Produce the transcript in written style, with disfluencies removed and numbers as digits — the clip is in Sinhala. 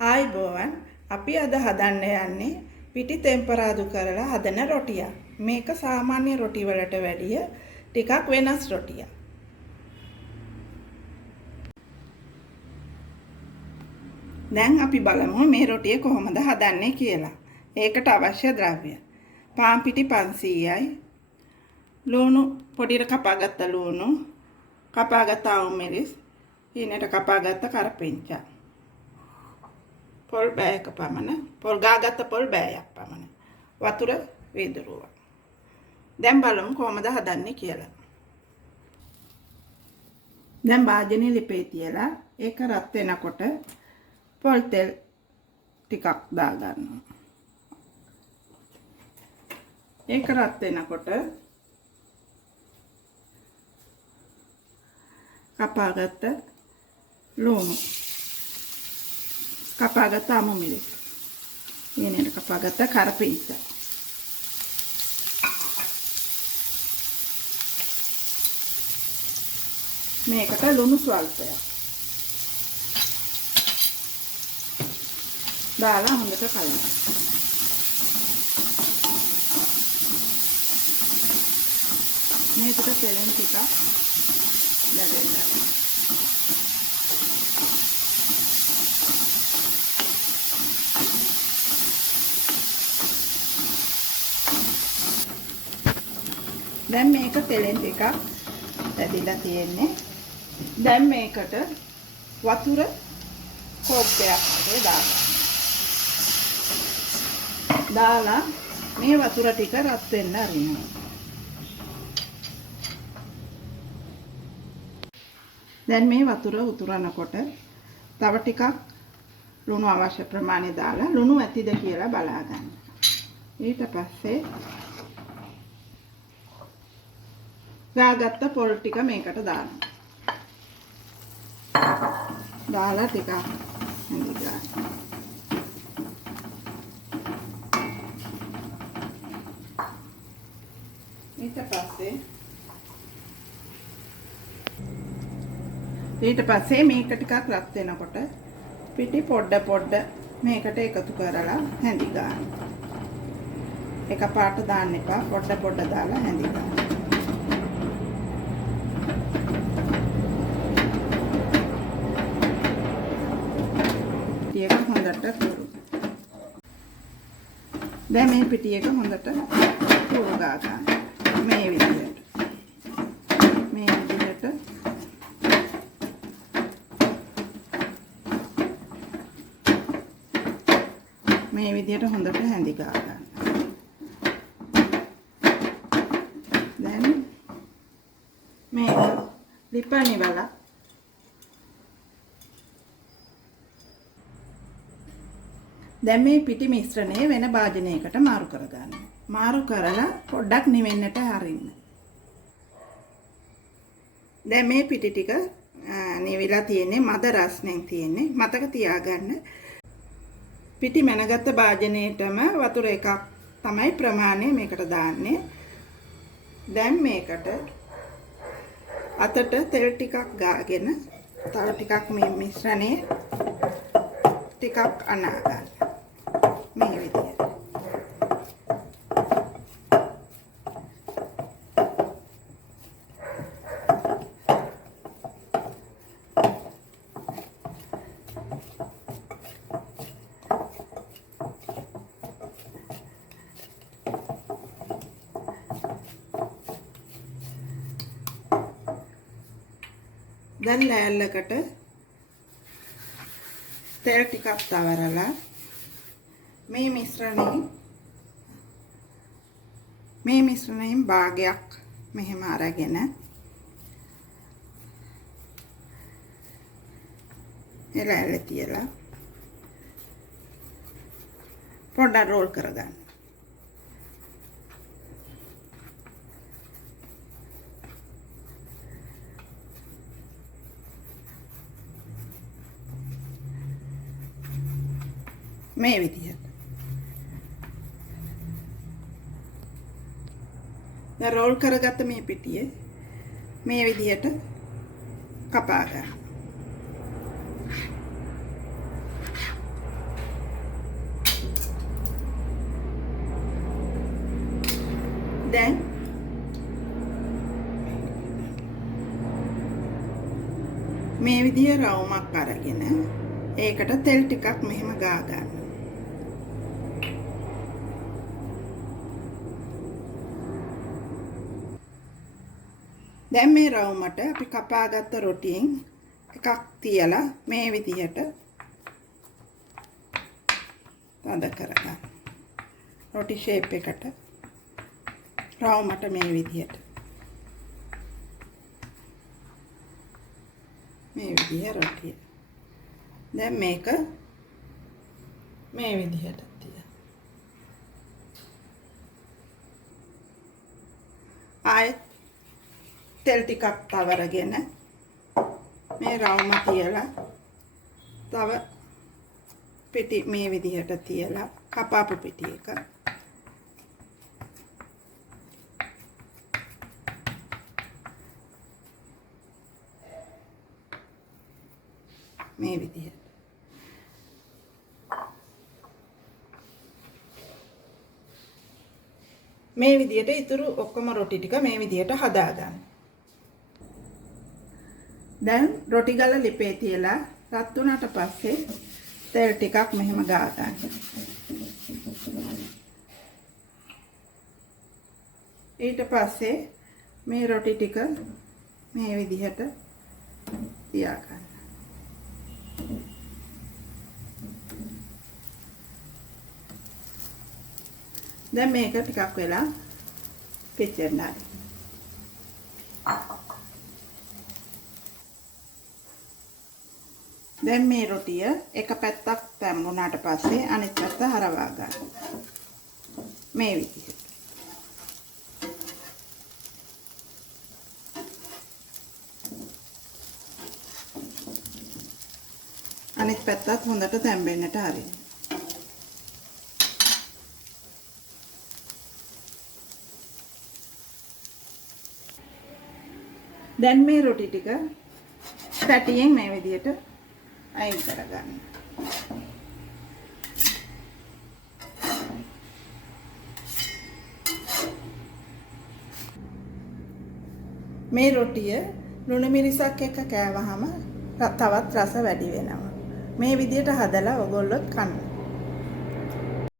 ආයිබෝවන් අපි අද හදන්න යන්නේ පිටි තෙම්පරාදු කරලා හදන රොටියක්. මේක සාමාන්‍ය රොටි වලට වැඩිය ටිකක් වෙනස් රොටියක්. දැන් අපි බලමු මේ රොටිය කොහොමද හදන්නේ කියලා. ඒකට අවශ්‍ය ද්‍රව්‍ය. පාන් පිටි 500යි. ලුණු පොඩියට කපාගත්ත ලුණු, කපාගත්ත අවු මිරිස්, ඊනට කපාගත්ත කරපිංචා. පොල් බෑයක පමණ, පොල් ගාගත්ත පොල් බෑයක් පමණ. වතුර වීදුරුවක්. දැන් බලමු කොහොමද හදන්නේ කියලා. දැන් භාජනයේ ලිපේ තියලා ඒක රත් වෙනකොට පොල් තෙල් ටිකක් දාගන්නවා. ඒක රත් වෙනකොට කපාගත්ත ලුණු, කපාගත්ත අමු මිරිස්, ඊනෙට කපාගත්ත කරපිංචා. මේකට ලුණු ස්වල්පයක් දාලා හොඳට කලනවා. මේකට තෙලෙන් ටිකක් දැදෙන්න. දැන් මේක තෙලෙන් ටිකක් දැදිලා තියෙන්නේ. දැන් මේකට වතුර කෝප්පයක් වගේ දාලා මේ වතුර ටික රත් වෙන්න අරිනවා. දැන් මේ වතුර උතුරනකොට තව ටිකක් ලුණු අවශ්‍ය ප්‍රමාණය දාලා ලුණු ඇතිද කියලා බලා ගන්න. ඊට පස්සේ ගාගත්ත පොල් ටික මේකට දානවා. දාලා ටිකක් හඳි ගන්න. ඊට පස්සේ මේක ටිකක් රත් වෙනකොට පිටි පොඩ මේකට එකතු කරලා හැඳි ගන්න. එකපාරට දාන්න එපා. පොඩ දාලා හැඳි ගන්න. පිටියක හොඳට කුරු. දැන් මේ පිටියක හොඳට කුරු ගා ගන්න. මේ විදිහට. මේ විදිහට හොඳට හැඳි ගා ගන්න. දැන් මේක ලිපණිවලා දැන් මේ පිටි මිශ්‍රණය වෙන භාජනයකට මාරු කරගන්න. මාරු කරලා පොඩ්ඩක් නිවෙන්නට අරින්න. දැන් මේ පිටි ටික නිවිලා තියෙන්නේ මද රස්නෙන් තියෙන්නේ. මතක තියාගන්න. පිටි මැනගත්ත භාජනයේටම වතුර එකක් තමයි ප්‍රමාණය මේකට දාන්නේ. දැන් මේකට අතට තෙල් ටිකක් ගාගෙන තව ටිකක් මේ මිශ්‍රණය ටිකක් අනා ගන්න. මේ විදිහට. දැන් ලෑල්ලකට තෙල් ටිකක් තවරලා මේ මිශ්‍රණයෙන් භාගයක් මෙහෙම අරගෙන එලැල්ල තියලා පොඩ්ඩක් රෝල් කරගන්න. මේ විදිහට. දැන් රෝල් කරගත්ත මේ පිටියේ මේ විදිහට කපා ගන්න. දැන් මේ විදිය රවුමක් අරගෙන ඒකට තෙල් ටිකක් මෙහෙම ගා ගන්න. දැන් මේ රවුමට අපි කපාගත්ත රොටියෙන් එකක් තියලා මේ විදිහට තද කරගන්න. රොටි ෂේප් එකට රවුමට මේ විදිහට මේ විදිහ රොටිය. දැන් මේක මේ විදිහට තියන්න. ආයෙත් තෙල් ටිකක් තවරගෙන මේ රවුම තියලා තව පිටි මේ විදිහට තියලා කපාපු පිටි එක මේ විදිහට මේ විදිහට ඉතුරු ඔක්කොම රොටි ටික මේ විදිහට හදාගන්න. දැන් රොටි ගල ලිපේ තියලා රත් වුණාට පස්සේ තෙල් ටිකක් මෙහෙම ගා ගන්න. ඊට පස්සේ මේ රොටි ටික මේ විදිහට තියා ගන්න. දැන් මේක ටිකක් වෙලා පිච්චෙන්න ආරයි. දැන් මේ රොටිය එක පැත්තක් තැම්බුණාට පස්සේ අනිත් පැත්ත හරවා ගන්න. මේ විදිහට. අනිත් පැත්තත් හොඳට තැම්බෙන්නට හරින්න. දැන් මේ රොටි ටික පැටියෙන් මේ විදිහට අයින් කරගන්න. මේ රොටිය ලුණු මිරිසක් එක්ක කෑවහම තවත් රස වැඩි වෙනවා. මේ විදිහට හදලා ඔයගොල්ලෝ කන්න.